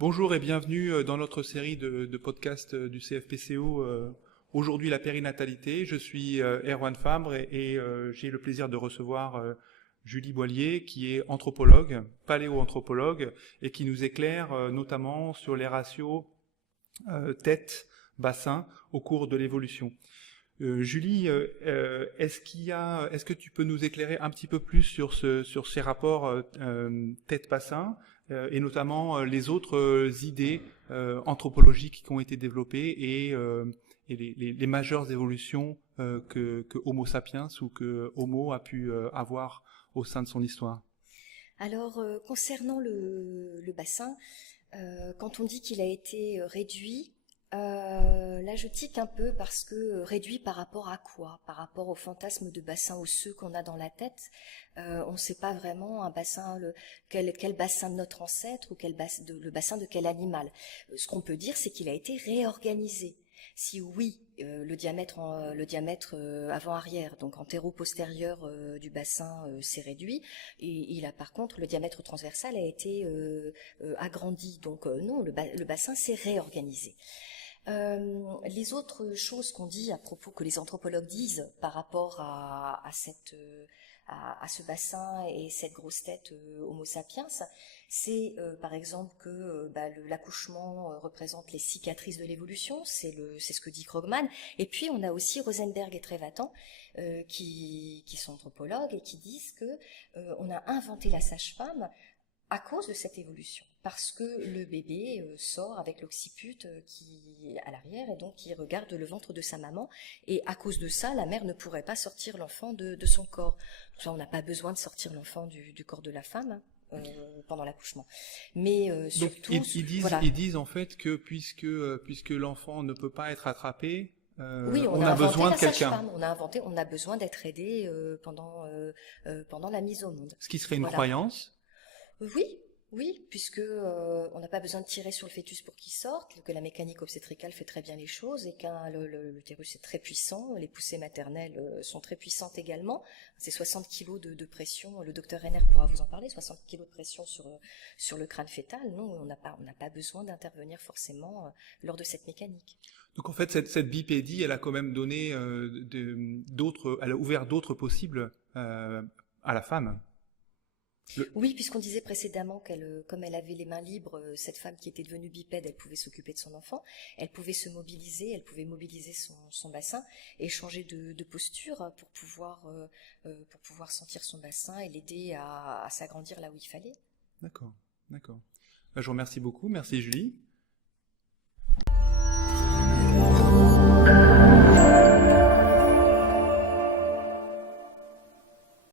Bonjour et bienvenue dans notre série de podcasts du CFPCO. Aujourd'hui, la périnatalité. Je suis Erwan Fabre et j'ai le plaisir de recevoir Julie Boillier, qui est anthropologue, paléoanthropologue, et qui nous éclaire notamment sur les ratios tête-bassin au cours de l'évolution. Julie, est-ce que tu peux nous éclairer un petit peu plus sur ces rapports tête-bassin et notamment les autres idées anthropologiques qui ont été développées et les majeures évolutions que Homo sapiens ou que Homo a pu avoir au sein de son histoire? Alors, concernant le bassin, quand on dit qu'il a été réduit, là je tique un peu parce que réduit par rapport à quoi? Par rapport au fantasme de bassin osseux qu'on a dans la tête. On ne sait pas vraiment un bassin, quel bassin de notre ancêtre ou le bassin de quel animal. Ce qu'on peut dire, c'est qu'il a été réorganisé. Si oui, le diamètre avant-arrière, donc antéro-postérieur du bassin s'est réduit, et par contre, le diamètre transversal a été agrandi. Donc non, le bassin s'est réorganisé. Les autres choses qu'on dit à propos, que les anthropologues disent par rapport à ce bassin et cette grosse tête Homo sapiens, c'est par exemple que l'accouchement représente les cicatrices de l'évolution, c'est ce que dit Krogman. Et puis on a aussi Rosenberg et Trevathan qui sont anthropologues et qui disent que on a inventé la sage-femme à cause de cette évolution, parce que le bébé sort avec l'occiput qui à l'arrière et donc qui regarde le ventre de sa maman, et à cause de ça, la mère ne pourrait pas sortir l'enfant de son corps. Donc, on n'a pas besoin de sortir l'enfant du corps de la femme pendant l'accouchement. Mais Donc surtout, voilà. ils disent en fait que puisque l'enfant ne peut pas être attrapé, Oui, on on a a inventé besoin la de quelqu'un. sage-femme. On a besoin d'être aidé pendant la mise au monde. Ce qui serait une Voilà. croyance. Oui, oui, puisque on n'a pas besoin de tirer sur le fœtus pour qu'il sorte, que la mécanique obstétricale fait très bien les choses et qu'un l'utérus est très puissant, les poussées maternelles sont très puissantes également. C'est 60 kilos de pression. Le docteur Renner pourra vous en parler. 60 kilos de pression sur le crâne fœtal. Non, on n'a pas besoin d'intervenir forcément lors de cette mécanique. Donc en fait, cette bipédie, elle a quand même donné elle a ouvert d'autres possibles à la femme. Oui, puisqu'on disait précédemment comme elle avait les mains libres, cette femme qui était devenue bipède, elle pouvait s'occuper de son enfant, elle pouvait se mobiliser, elle pouvait mobiliser son bassin et changer de posture pour pouvoir sentir son bassin et l'aider à s'agrandir là où il fallait. D'accord, d'accord. Je vous remercie beaucoup. Merci Julie.